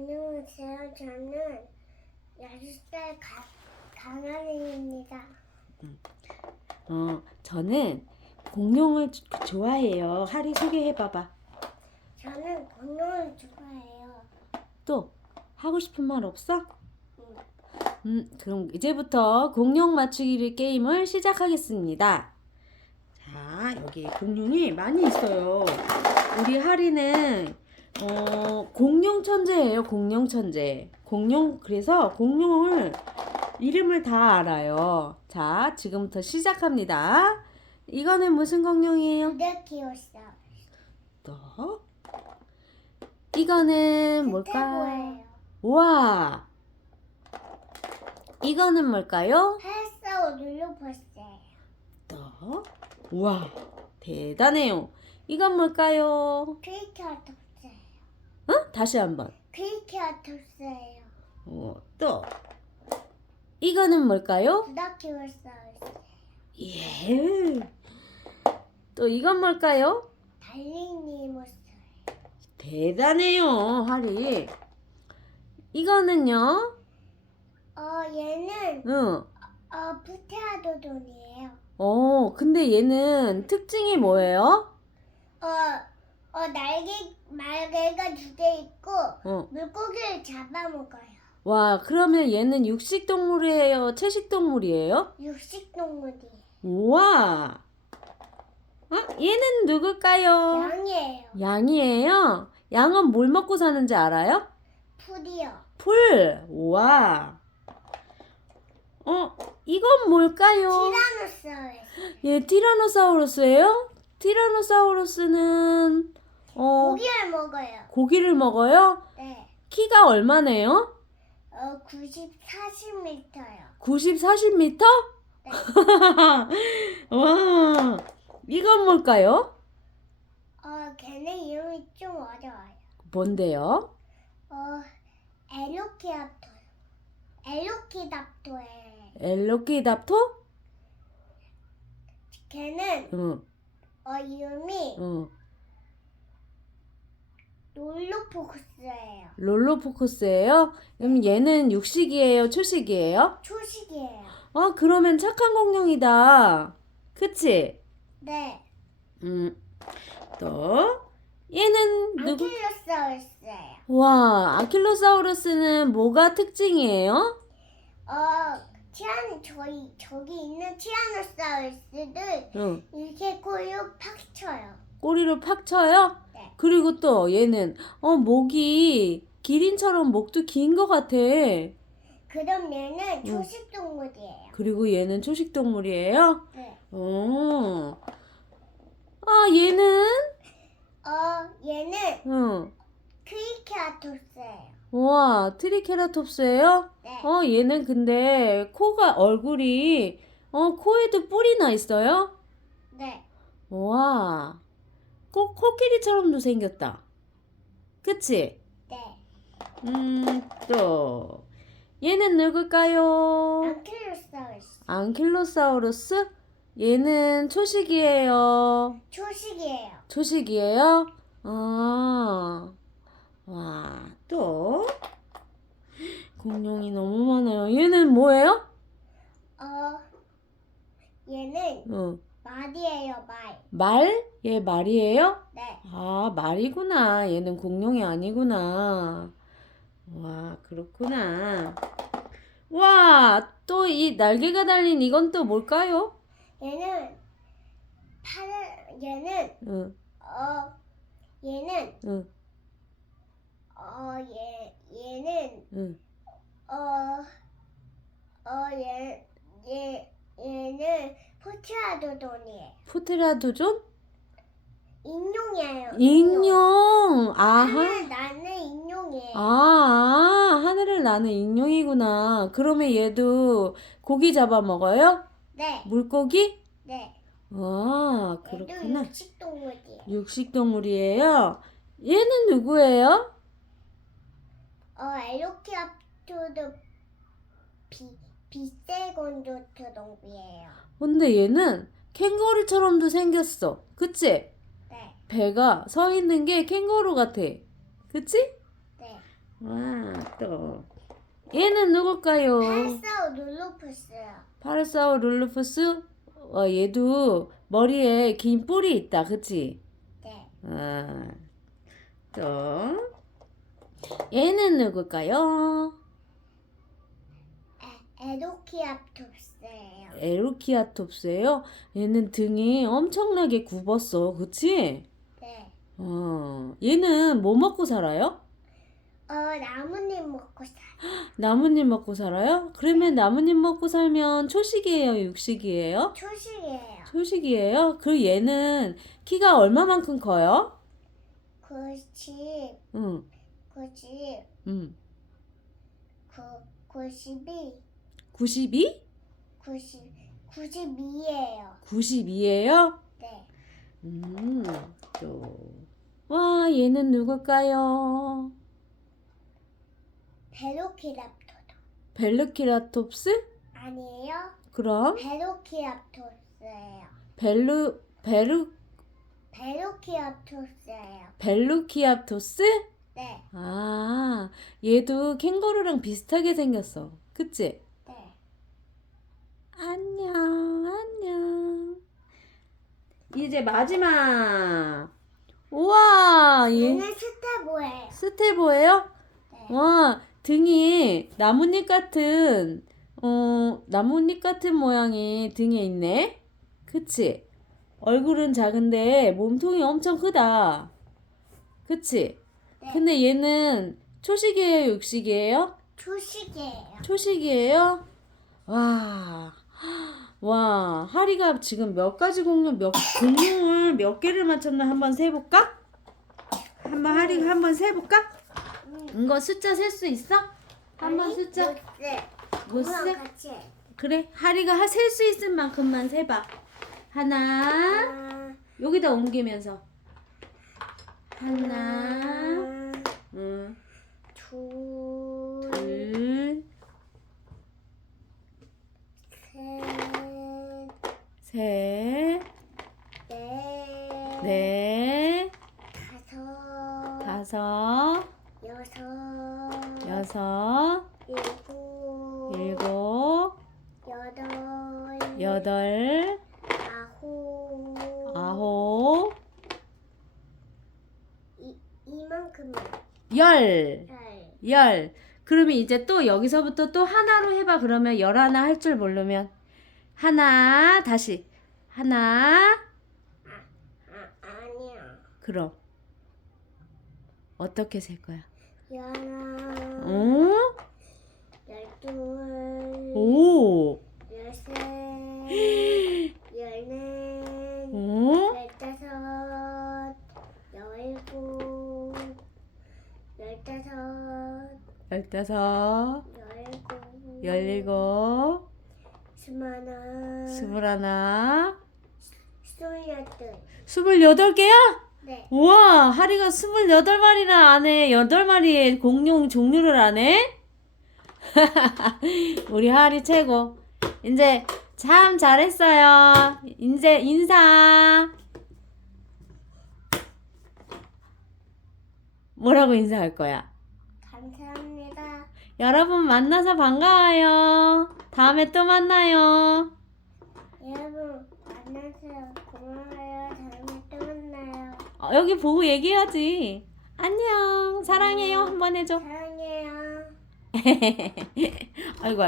안녕하세요. 저는 6살 강아지입니다. 저는 공룡을 좋아해요. 하리 소개해봐봐. 저는 공룡을 좋아해요. 또 하고 싶은 말 없어? 응. 그럼 이제부터 공룡 맞추기 게임을 시작하겠습니다. 자, 여기 공룡이 많이 있어요. 우리 하리는 공룡 천재예요. 공룡 천재. 그래서 공룡을 이름을 다 알아요. 자, 지금부터 시작합니다. 이거는 무슨 공룡이에요? 부다키오사우루스. 또 이거는 뭘까? 스테고예요. 우와, 이거는 뭘까요? 헬사우룰로포스예요. 또 우와, 대단해요. 이건 뭘까요? 트리케라톱스예요. 다시 한번. 트리케라톱스예요. 또 이거는 뭘까요? 부다키오사우루스. 예. 또 이건 뭘까요? 달리니모스예요. 대단해요, 하리. 이거는요? 얘는 응. 부테아도돈이에요. 근데 얘는 특징이 뭐예요? 날개가 2개 있고 어. 물고기를 잡아먹어요. 와, 그러면 얘는 육식 동물이에요? 채식 동물이에요? 육식동물이에요. 우와. 얘는 누굴까요? 양이에요. 양이에요? 양은 뭘 먹고 사는지 알아요? 풀이요. 풀. 우와. 이건 뭘까요? 티라노사우루스. 얘 티라노사우루스예요? 티라노사우루스는 고기를 먹어요. 고기를 먹어요? 네. 키가 얼마네요? 40m요. 90, 40m? 네. 와, 이건 뭘까요? 걔네 이름이 좀 어려워요. 뭔데요? 엘로키랍토요. 엘로키답토예요. 엘로키답토? 걔는 응, 이름이 응. 롤로포크스예요. 롤로포커스예요? 그럼 얘는 육식이에요? 초식이에요? 초식이에요. 그러면 착한 공룡이다. 그치? 네. 또 얘는 누구? 안킬로사우루스예요. 와, 아킬로사우루스는 뭐가 특징이에요? 저기 있는 티라노사우루스를 응, 이렇게 꼬리로 팍 쳐요. 꼬리를 팍 쳐요? 네. 그리고 또 얘는 목이 기린처럼 목도 긴 것 같아. 그럼 얘는 초식동물이에요. 그리고 얘는 초식 동물이에요? 네. 얘는? 얘는 응. 트리케라톱스예요. 와, 트리케라톱스예요? 네. 얘는 근데 얼굴이 코에도 뿔이 나 있어요? 네. 와, 코끼리처럼도 생겼다. 그치? 네. 또 얘는 누굴까요? 안킬로사우루스. 안킬로사우루스? 얘는 초식이에요. 초식이에요. 초식이에요? 와, 또 공룡이 너무 많아요. 얘는 뭐예요? 얘는 말이에요, 말. 말? 얘 말이에요? 네. 말이구나. 얘는 공룡이 아니구나. 와, 그렇구나. 와, 또 이 날개가 달린 이건 또 뭘까요? 얘는 파란 얘는 응, 얘는 응, 얘는 응. 얘는 포트라도돈이에요. 푸테라도존? 인룡이에요. 익룡. 아하. 하늘 나는 인룡이에요. 하늘을 나는 익룡이구나. 그러면 얘도 고기 잡아 먹어요? 네. 물고기? 네. 와, 얘도 그렇구나. 육식동물이에요. 육식동물이에요? 얘는 누구예요? 엘로키랍토도 비세곤조트 동물이에요. 근데 얘는 캥거루처럼도 생겼어. 그치? 네. 배가 서 있는 게 캥거루 같아. 그치? 네. 또 얘는 누굴까요? 팔사오 룰루푸스요. 파라사우 룰루푸스? 얘도 머리에 긴 뿔이 있다, 그치? 네. 또 얘는 누굴까요? 에도키아톱스예요. 에루키아톱스예요. 얘는 등이 엄청나게 굽었어, 그치? 네. 얘는 뭐 먹고 살아요? 나뭇잎 먹고 살아요. 나뭇잎 먹고 살아요? 그러면 나뭇잎 먹고 살면 초식이에요, 육식이에요? 초식이에요. 초식이에요? 그 얘는 키가 얼마만큼 커요? 90, 응, 90, 응. 92, 92? 92예요. 92예요? 네. 또. 와, 얘는 누굴까요? 베로키랍토도. 벨루키라톱스? 아니에요? 그럼? 베로키랍토스예요. 베로키랍토스예요. 벨루키압토스? 네. 얘도 캥거루랑 비슷하게 생겼어. 그치? 네. 안녕. 이제 마지막. 우와, 얘는 스타보예요. 스테보예요? 네. 와, 등이 나뭇잎 같은 모양이 등에 있네. 그치? 얼굴은 작은데 몸통이 엄청 크다. 그치? 네. 근데 얘는 초식이에요, 육식이에요? 초식이에요. 초식이에요? 와, 하리가 지금 공룡을 몇 개를 맞췄나 한번 세볼까? 하리가 한번 세볼까? 이거 숫자 셀 수 있어? 한번 숫자. 못 세? 같이 해. 그래, 하리가 셀 수 있을 만큼만 세봐. 하나, 여기다 옮기면서. 하나, 둘, 둘, 셋, 셋, 넷, 넷, 다섯, 다섯, 여섯, 여섯, 일곱, 일곱, 여덟, 여덟, 아홉, 아홉, 이만큼만. 열. 열. 열. 그러면 이제 또 여기서부터 또 하나로 해봐. 그러면 11 할 줄 모르면. 하나, 다시. 하나. 아니야. 그럼. 어떻게 셀 거야? 열하나, 어? 열둘, 오. 열셋, 열넷, 어? 열다섯, 열일곱, 열다섯, 15, 열일곱, 17, 스물하나, 21, 스물여덟. 28개야? 네. 우와, 하리가 28마리나 안에 8마리의 공룡 종류를 아네? 우리 하리 최고. 이제 참 잘했어요. 이제 인사. 뭐라고 인사할 거야? 감사합니다. 여러분 만나서 반가워요. 다음에 또 만나요. 여러분 만나서 고마워요. 다음에 또 만나요. 여기 보고 얘기해야지. 안녕. 사랑해요. 한번 해줘. 사랑해요. 아이고.